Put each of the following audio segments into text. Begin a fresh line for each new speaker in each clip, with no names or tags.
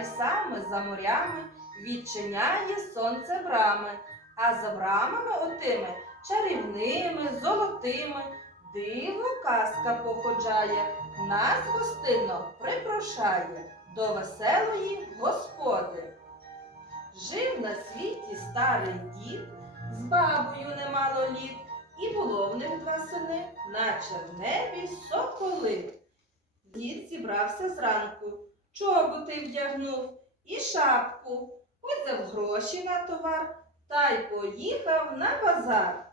лісами, за морями відчиняє сонце брами, а за брамами отими чарівними, золотими, диво казка походжає, нас гостинно припрошає до веселої господи. Жив на світі старий дід, з бабою немало літ, і було в них два сини, наче в небі соколи. Дід зібрався зранку, чоботи вдягнув і шапку, взяв гроші на товар та й поїхав на базар.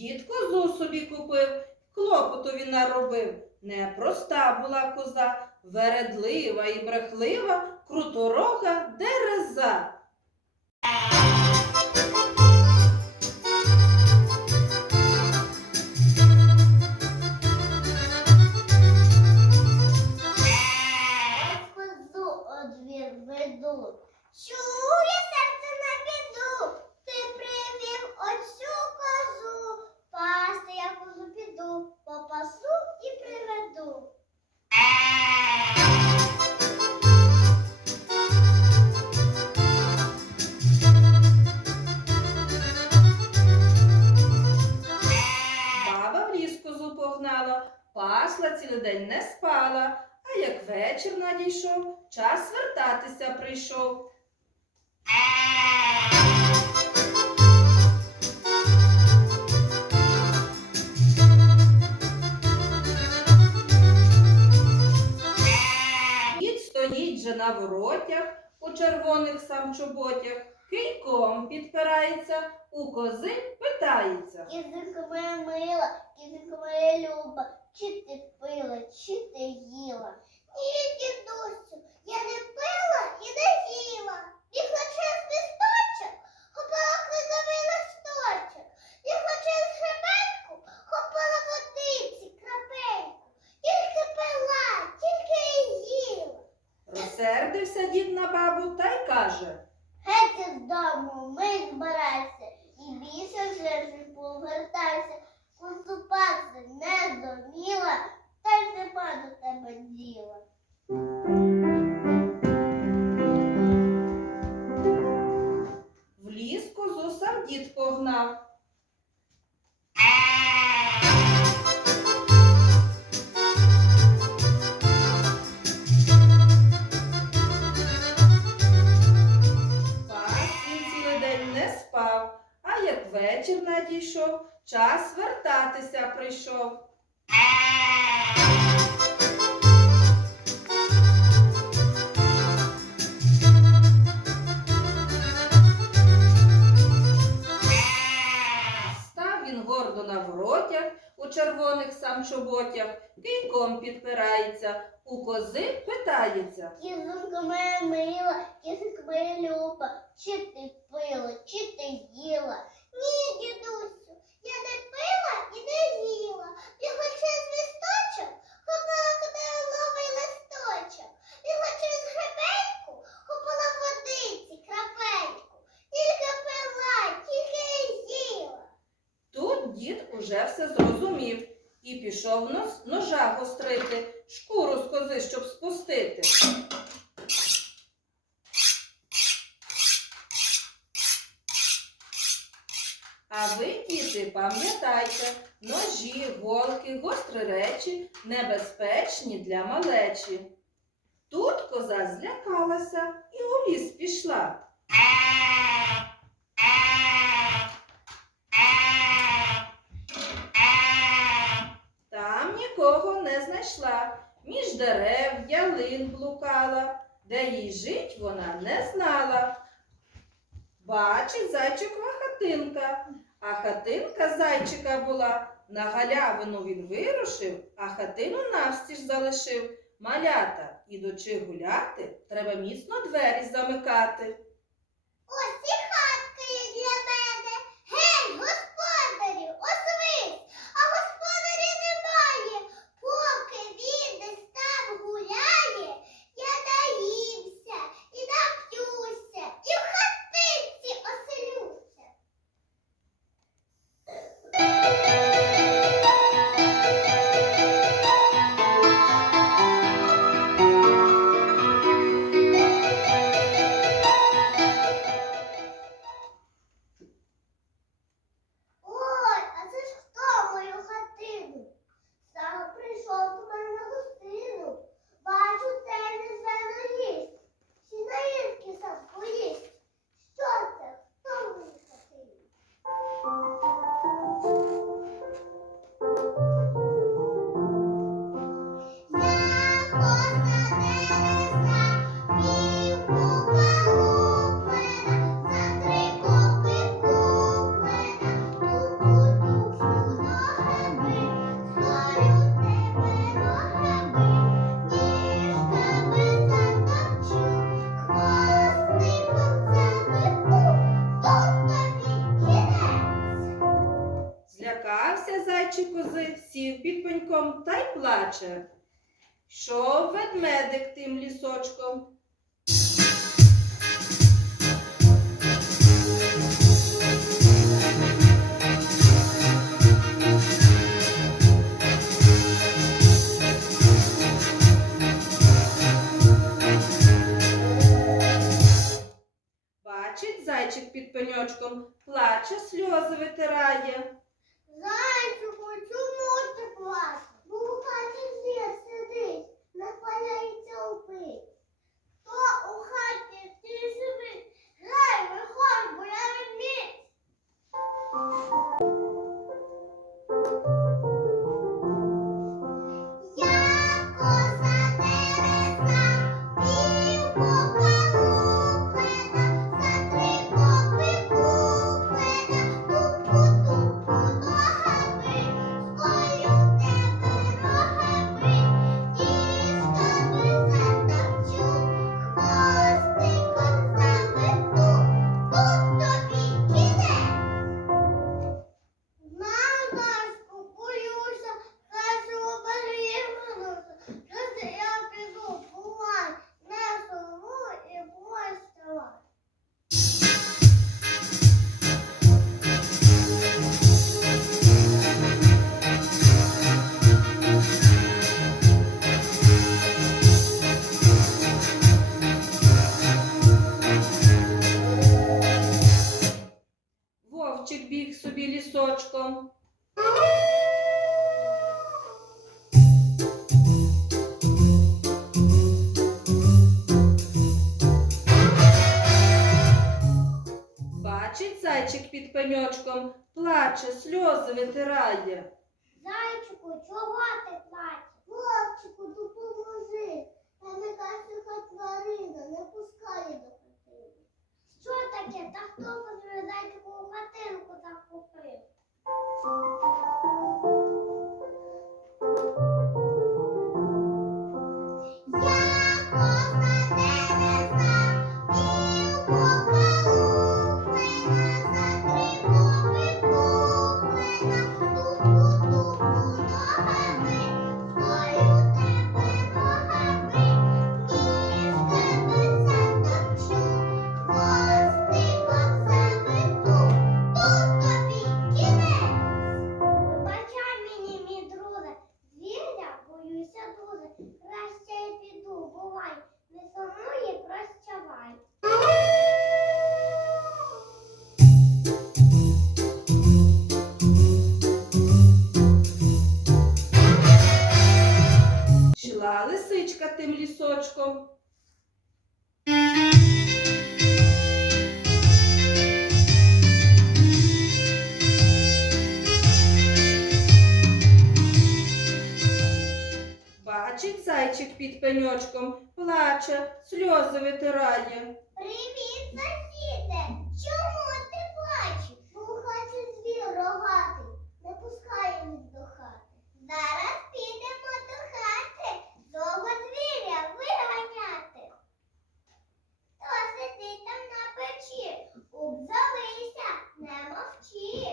Дід козу собі купив, клопоту він наробив. Непроста була коза, вередлива і брехлива, круторога дереза. Пасла цілий день не спала, а як вечір надійшов, час вертатися прийшов. Дід стоїть же на воротях у червоних сам чоботях, кийком підпирається, у кози питається.
Кізонька моя мила, кізонька моя люба, чи ти пила, чи ти їла? Ні, дідусю, я не пила і не їла. Бігла через листочок, хопила кленовий листочок. Бігла через хребетку, хопила водиці, крапельку. Тільки пила, тільки й їла.
Розсердився дід на бабу та й каже.
Геть з дому, ми збирайся,
надійшов, час вертатися прийшов. Став він гордо на воротях, у червоних сам чоботях, кийком підпирається, у кози питається.
Кізонька моя мила, кізонька моя люба, чи ти пила, чи ти їла? Ні, дідусю, я не пила і не їла. Бігла через листочок, хопила куделовий листочок. Бігла через гребельку, хопила водиці, крапельку. Тільки пила, тільки й їла.
Тут дід уже все зрозумів і пішов ножа гострити, шкуру з кози кози, щоб спустити. А ви, діти, пам'ятайте, ножі, голки, гострі речі небезпечні для малечі. Тут коза злякалася і у ліс пішла. Там нікого не знайшла. Між дерев ялин блукала, де їй жить вона не знала. Бачить зайчикова хатинка, а хатинка зайчика була. На галявину він вирушив, а хатину навстіж залишив. Малята, ідучи гуляти, треба міцно двері замикати.
Ось
плаче. Йшов ведмедик тим лісочком. Бачить зайчик під пеньочком, плаче, сльози витирає.
Зайчику, чому ти плачеш? Бо у хаті зір сидить, нахваляється упить. Хто
Вовчик біг собі лісочком. Бачить зайчик під пеньочком, плаче, сльози витирає.
Зайчику, чого ти плачеш? Вовчику, допоможи. Та якась тварина не пускає до
зайчик під пеньочком, плаче, сльози витирає.
Привіт, сусіде! Чому ти плачеш? Бо у хаті звір рогатий, не пускає їх до хати. Зараз підемо до хати, того звіря виганяти. Хто сидить там на печі? Обзовися, не мовчи.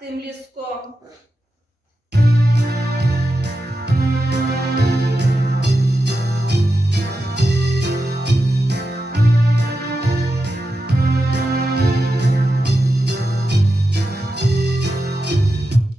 Тим ліском.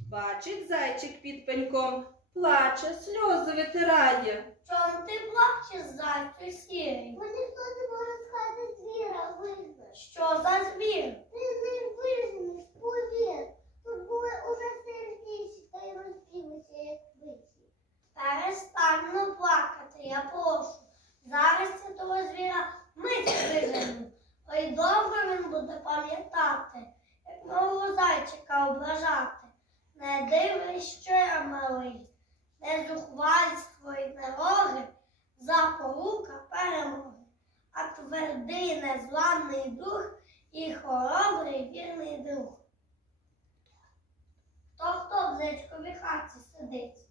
Бачить зайчик під пеньком, плаче, сльози витирає.
Чом ти плачеш, зайцю сірий? Бо ніхто не може хати звіра вигнати. Що за звір? Ти ним виженеш, повір. Тут були уже сердіші, та й розбілися, як биті. Перестань плакати, я прошу. Зараз я того звіра мить вижену. Ой, довго він буде пам'ятати, як нового зайчика ображати. Не дивись, що я малий, не зухвальство й не роги, запорука перемоги, а твердий незламний дух і хоробрий вірний друг. Хто хто хаті сидить?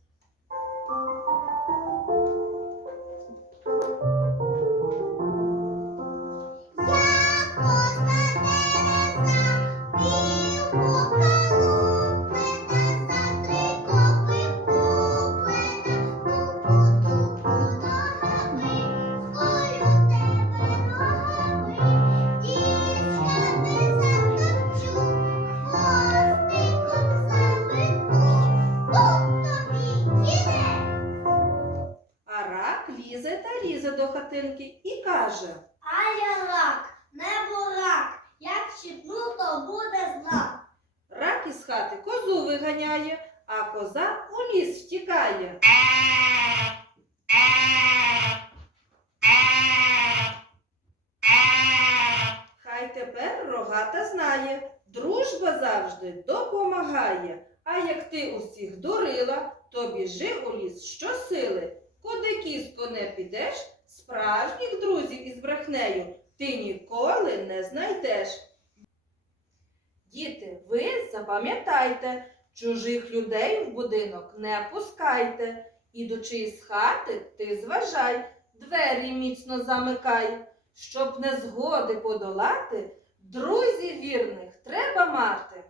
Хатинки і каже.
А я рак, не бурак, як щипну, то буде знак.
Рак із хати козу виганяє, а коза у ліс втікає. Хай тепер рогата знає, дружба завжди допомагає. А як ти усіх дурила, то біжи у ліс щосили. Куди кіско не підеш, справжніх друзів із брехнею ти ніколи не знайдеш. Діти, ви запам'ятайте, чужих людей в будинок не пускайте. Ідучи із хати, ти зважай, двері міцно замикай. Щоб незгоди подолати, друзів вірних треба мати.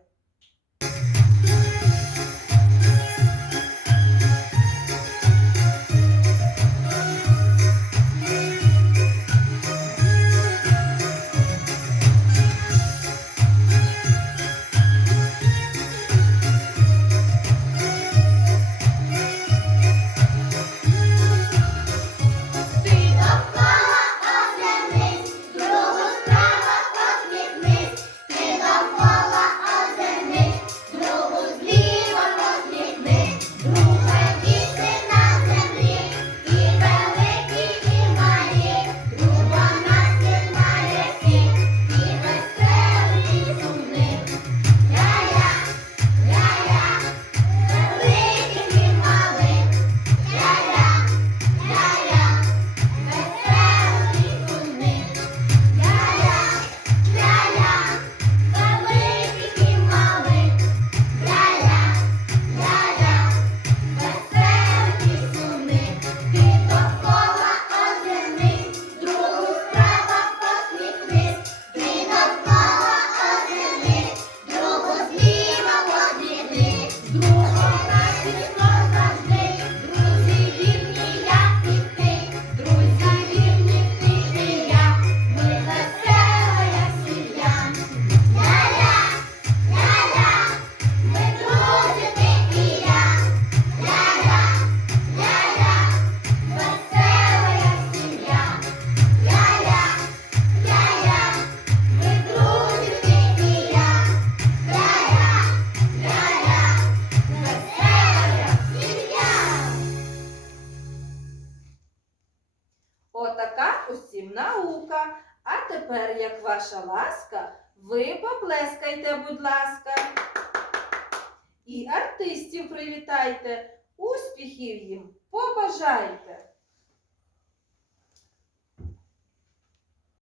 Ваша ласка, ви поплескайте, будь ласка. І артистів привітайте, успіхів їм побажайте.